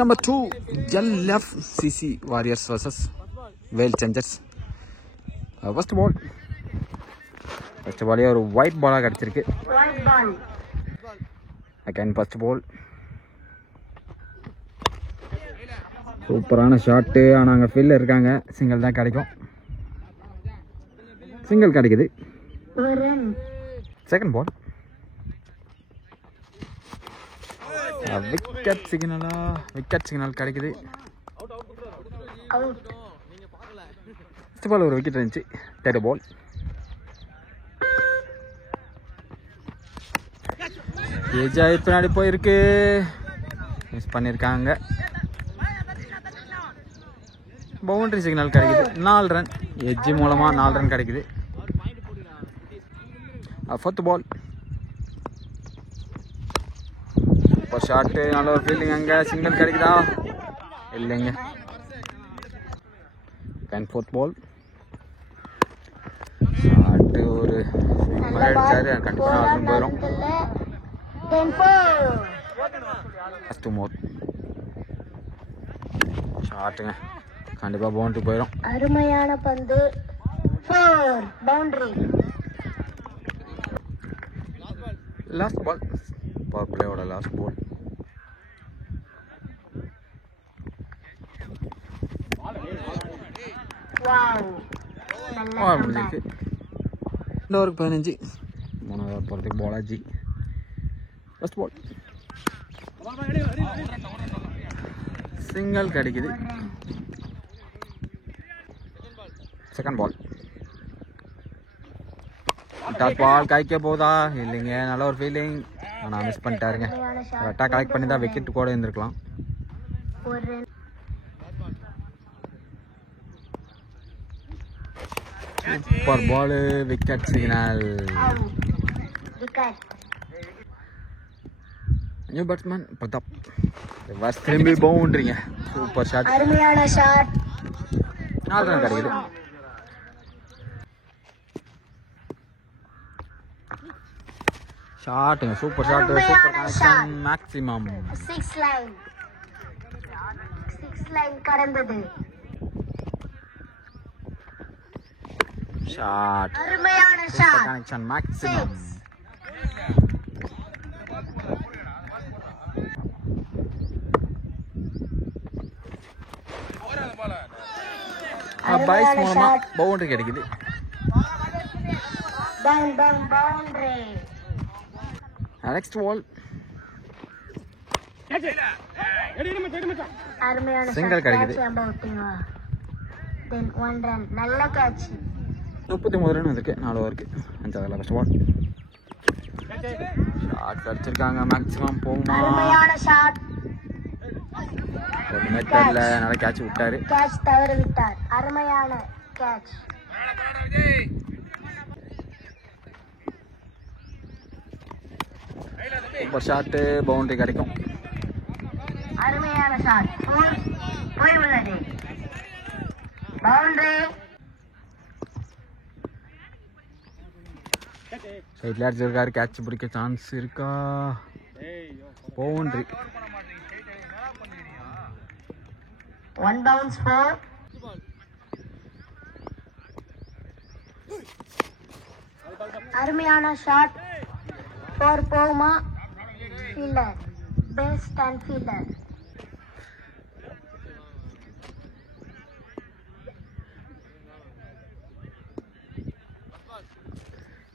Number 2, LFCC Warriors versus Whale Changers. First ball ஒரு white ball கிடைச்சிருக்கு. Again first ball. சூப்பரான shot. ஆனா அங்க ஃபீல்ட்ல இருக்காங்க. சிங்கிள் தான் கிடைக்கும். சிங்கிள் கிடைக்குது. Second ball. விக்கெட் சிக்னல் கிடைக்குது. ஃபர்ஸ்ட் பால் ஒரு விக்கெட் இருந்துச்சு. தேர்ட் பால். ஏஜாய் பின்னாடி போயிருக்கு. மிஸ் பண்ணியிருக்காங்க. பவுண்டரி சிக்னல் கிடைக்குது. 4 ரன். எட்ஜ் மூலமா 4 ரன் கிடைக்குது. Fourth ball. இப்போ ஷாட்டு. நல்ல ஒரு ஃபீல்டிங். அங்கே சிங்கிள் கிடைக்குதா? இல்லைங்க. ஃபோர்த் பால். ஷாட்டு ஒரு அடிச்சாரு. கண்டிப்பாக போயிடும். ஃபர்ஸ்ட் மோர் ஷாட்டுங்க. கண்டிப்பா பவுண்டரி போயிடும். அருமையான பந்து. 4 பவுண்டரி. Last ball. பவர் பிளேயோட லாஸ்ட் பால். வாவ். முடிஞ்சிருக்கு. இந்த ஓவருக்கு 15. மூணாவது ஓவர் போகிறதுக்கு பாலாஜி. First ball. சிங்கிள் கிடைக்குது. Second ball. டாட் பால் காய்க்க போதா? இல்லைங்க. நல்ல ஒரு ஃபீலிங். ஆனால் மிஸ் பண்ணிட்டாருங்க. கரெக்டாக கலெக்ட் பண்ணி தான் விக்கெட் கூட இருந்திருக்கலாம். Super ball. Wicket signal. New batsman Pratap. Reverse திரும்பி பவுண்டரிங்க. Super shot. அருமையான ஷாட். 4 ரன் கிடைக்குது. ஷாட்டுங்க. Super shot. Super connection. Maximum 6 line கடந்தது. ஷாட். அருமையான super shot. Connection. Maximum. Byes மூலமா பவுண்டரி கிடைக்குது. பவுண்டரி. Next ball. அருமையான சிங்கிள் கிடைக்குது. Then 1 run. நல்ல கேட்ச். 33 ரன் இருக்கு 4 ஓவருக்கு. 5வது ஃபர்ஸ்ட் பால். ஷாட் அடிச்சிருக்காங்க. மேக்ஸிமம் போகுமா? அருமையான ஷாட். ஒரு மெத்தட்ல நல்ல கேட்ச் விட்டாரு. கேட்ச் தவற விட்டார். அருமையான கேட்ச். Super shot. பவுண்டரி கிடைக்கும். அருமையான ஷாட். போய் உள்ளது. பவுண்டரி. சைட்ல அடிச்சிருக்காரு. கேட்ச் பிடிக்க சான்ஸ் இருக்கா? பவுண்டரி. 1 bounce 4. அருமையான ஷாட். 4 போகுமா? ஃபீல்டர். Best and fielder.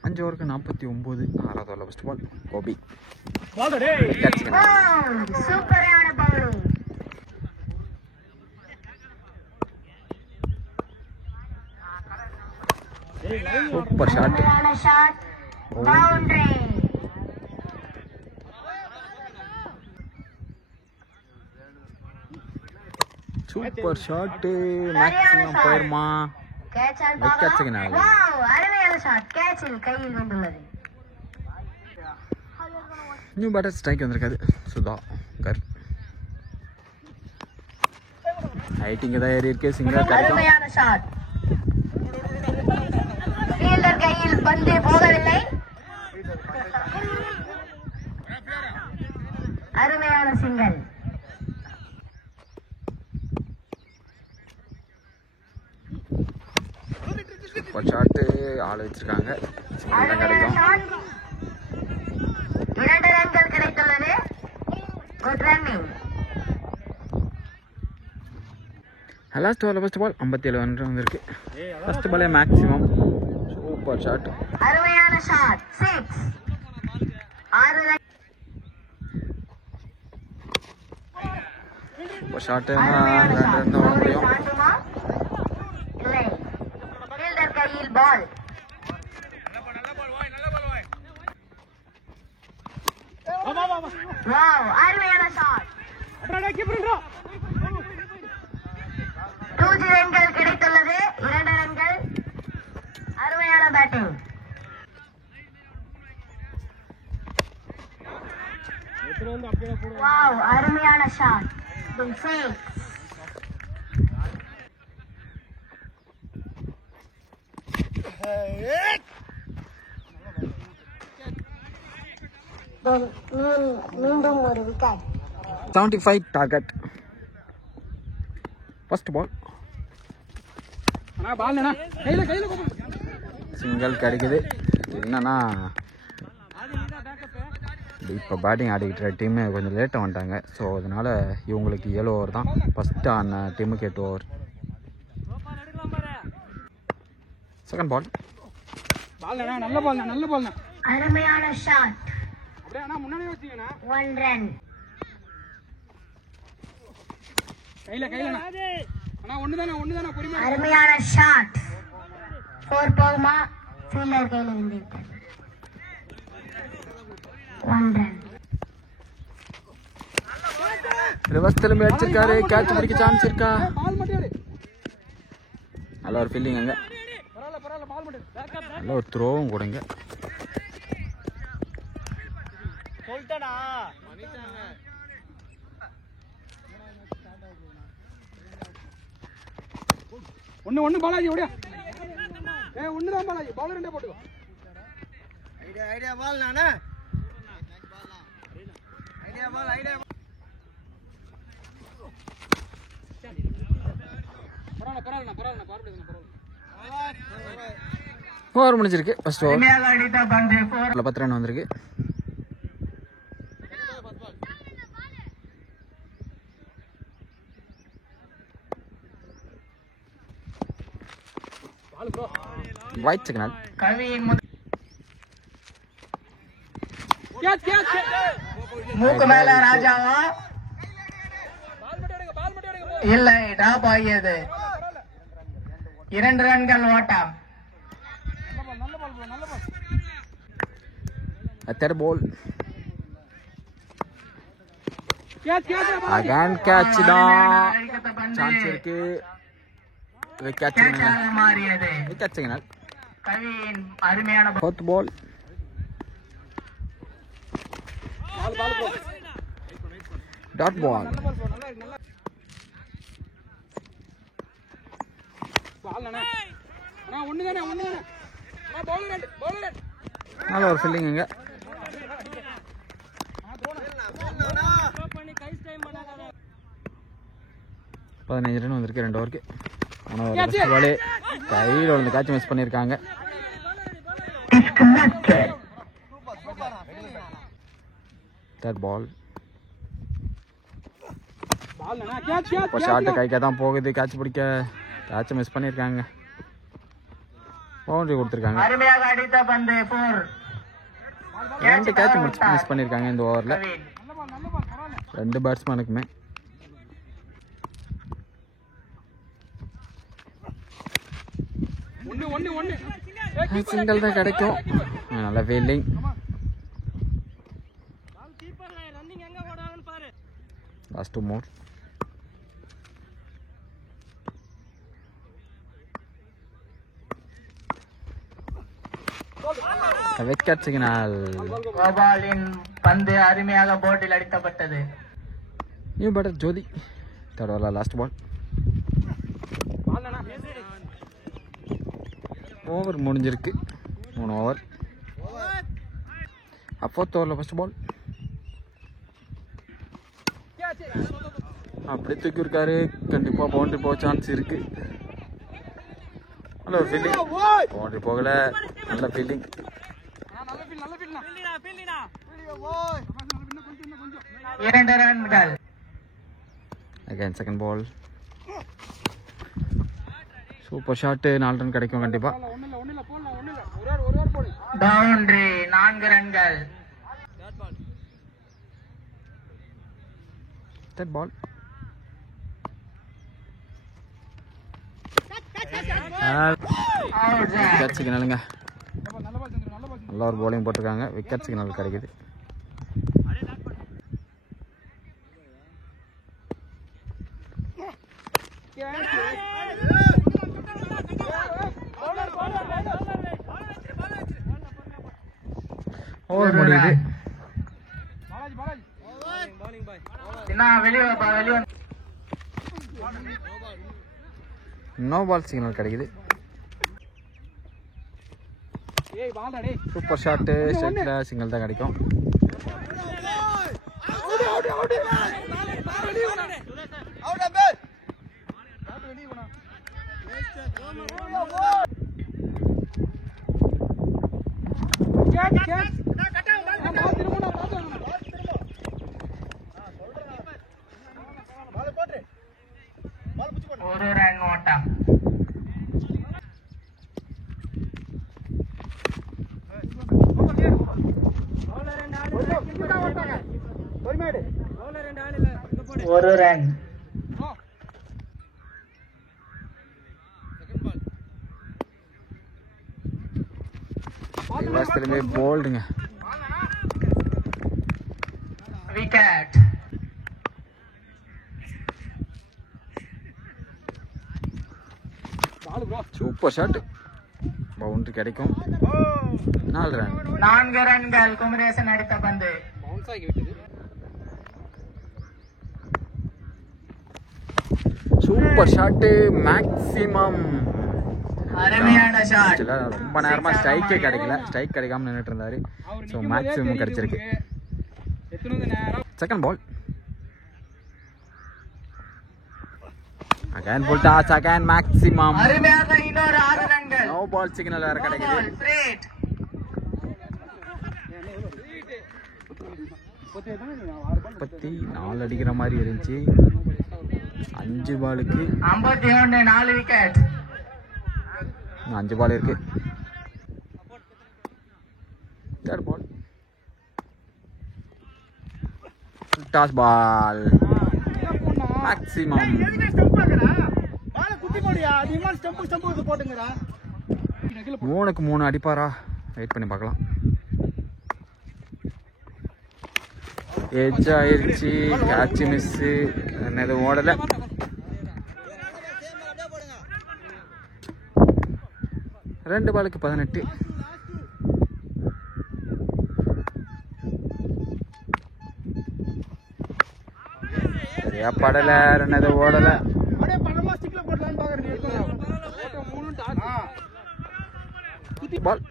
அஞ்சு ஓவருக்கு 49. 6வது ஓவர்ல ஃபர்ஸ்ட் பால். கோபி. சூப்பரான bowling. Super shot. Boundary. Super shot. Maximum போயிருமா? Wicket signal. அருமையான ஷாட். கேட்சில் கையில் வந்துள்ளது. நியூ பேட்டர் ஸ்ட்ரைக் வந்திருக்காது. சுதாகர். ஹைட்டிங் தான் ஏறி இருக்கு. சிங்கிள் கிடைக்கும். அருமையான ஷாட். ஃபீல்டர் கையில் பந்து போகவில்லை. அருமையான சிங்கிள். சூப்பர் ஷாட்டு ஆள் வச்சிருக்காங்க. சிங்கிள் கிடைக்கும். 2 ரன்கள் கிடைத்துள்ளது. Good running. Last ball first ball 57 run வந்திருக்கு. ஃபர்ஸ்ட் பாலே மேக்ஸிமம். Super shot. அருமையான shot. 6. 6 run. Super shot. 2 run தான் முடியும். இல்லை. ஃபீல்டர் கையில் பால். வாவ், அருமையான ஷாட். 2 ரன்கள் கிடைத்துள்ளது. 2 ரன்கள். அருமையான பேட்டிங். வாவ், அருமையான ஷாட். 6. மீண்டும் ஒரு wicket. 75 target. First ball single கிடைக்குது. என்னன்னா இப்போ பேட்டிங் ஆடிக்கிட்டு டீமு கொஞ்சம் லேட்டாக வந்துட்டாங்க. ஸோ அதனால் இவங்களுக்கு 7 ஓவர் தான். ஃபஸ்ட்டு ஆன டீமுக்கு 8 ஓவர். Second ball. அருமையான ஷாட். 1 ரன். அருமையான ஷாட். 4 போகுமா? ஃபீல்டர் கையில் விழுந்துவிட்டது. 1 ரன். ரிவர்ஸ் திரும்பி அடிச்சிருக்காரு. கேட்ச் பிடிக்க சான்ஸ் இருக்கா? நல்ல ஒரு ஃபீல்டிங் அங்கே. நல்ல ஒரு த்ரோவும் கொடுங்க. ஒன்னு பாலாஜி ஓடியா. ஒண்ணுதான் பாலாஜி. பவுலர் 2 போட்டுக்கோ. ஐடியா பால் நானே. Idea ball. ஓவர் முடிஞ்சிருக்கு. ஃபர்ஸ்ட் ஓவர் 10 ரன் வந்திருக்கு. Wide signal. மூக்கு மேல ராஜாவா இல்லை டாப் ஆகியது. 2 ரன்கள் ஓட்டம். Third ball. அகைன் கேட்ச் தான். சான்ஸ் இருக்கு. Wicket signal. அருமையான ஃபோர்த் பால். Dot ball. நல்ல ஒரு ஃபீல்டிங் இங்க. 15 ரன் வந்திருக்கு 2 ஓவருக்கு. பாலே கையில் வந்து கேட்ச் மிஸ் பண்ணியிருக்காங்க. Third ball. இப்போ ஷார்ட்டு கைக்க தான் போகுது. கேட்ச் பிடிக்க கேட்ச் மிஸ் பண்ணியிருக்காங்க. பவுண்டரி கொடுத்துருக்காங்க. 2 கேட்ச் மிஸ் பண்ணியிருக்காங்க இந்த ஓவரில். 2 பேட்ஸ்மேனுக்குமே. சிங்கிள் தான் கிடைக்கும். நல்ல fielding. Last 2 more. Wicket signal. கோபாலின் பந்து அருமையாக போர்டில் அடிக்கப்பட்டது. New batter Jothi. Third over last ball. Over முடிஞ்சிருக்கு. 3 ஓவர். ஃபோர்த் ஓவரில் ஃபர்ஸ்ட் பால். அப்படியே தூக்கி இருக்காரு. கண்டிப்பாக பவுண்டரி போக சான்ஸ் இருக்கு. நல்ல ஒரு ஃபீல்டிங், பவுண்டரி போகல, நல்ல fielding. Again second ball, super shot, 4 run கிடைக்கும் கண்டிப்பா. பவுண்டரி, 4 ரன்கள். தேர்ட் பால், விக்கெட் சிக்னலுங்க. நல்ல ஒரு பவுலிங் போட்டிருக்காங்க, விக்கெட் சிக்னல் கிடைக்குது. ஓவர் முடியுது. நோ பால் சிக்னல் கிடைக்குது. சூப்பர் ஷாட், ஸ்ட்ரைட்ல சிங்கிள் தான் கிடைக்கும். ஒரு ரன் ஓட்டம். ஒரு ரன். திரும்பி போல்டுங்க. விக்கெட். சூப்பர் ஷாட், பவுண்டரி கிடைக்கும். 4 ரன். 4 ரன்கள். குமரேசன் அடித்த பந்து. Super shot, maximum. அருமையான ஷாட். ரொம்ப நேரமா ஸ்ட்ரைக்கே கிடைக்கல, ஸ்ட்ரைக் கிடைக்காம நின்றுட்டு இருந்தாரு. ஸோ மேக்ஸிமம் கிடைச்சிருக்கு. Second ball, again full toss, again maximum. அருமையாக இன்னொரு 6 ரன்கள். நோ பால் சிக்னல் வேற கிடைக்குது. 34 அடிக்கிற மாதிரி இருந்துச்சு. 5 பாலுக்கு 51, 4 விக்கெட். 5 பால் இருக்கு. தேர்ட் பால், டாஸ் பால், மேக்ஸிமம். 3க்கு 3 அடிப்பாரா? வெயிட் பண்ணி பார்க்கலாம். எட்ஜ் ஆயிடுச்சு, கேட்ச் மிஸ், என்னது ஓடல. ரெண்டு பாலுக்கு 18. சரியா படல, என்னது ஓடல. பால்,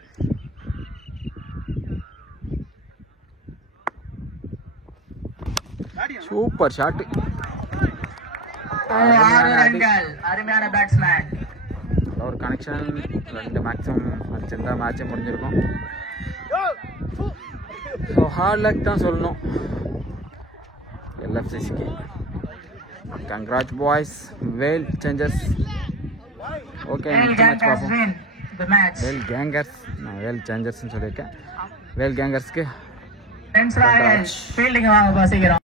சூப்பர் ஷாட். அருமையான பேட்ஸ்மேன். ஒரு கனெக்ஷன், 2 மேக்ஸிமம் அடிச்சிருந்தா மேட்சே முடிஞ்சிருக்கும். ஸோ ஹார்ட் லக் தான் சொல்லணும் எல்எஃப்சிக்கு. கங்க்ராட்ஸ் பாய்ஸ், வேல் சேஞ்சர்ஸ். ஓகே, நெக்ஸ்ட் மேட்ச் பார்ப்போம். வேல் கேங்கர்ஸ், நான் வேல் சேஞ்சர்ஸ்ன்னு சொல்லியிருக்கேன். வேல் கேங்கர்ஸ்க்கு ஃபீல்டிங் வாங்க சீக்கிரம்.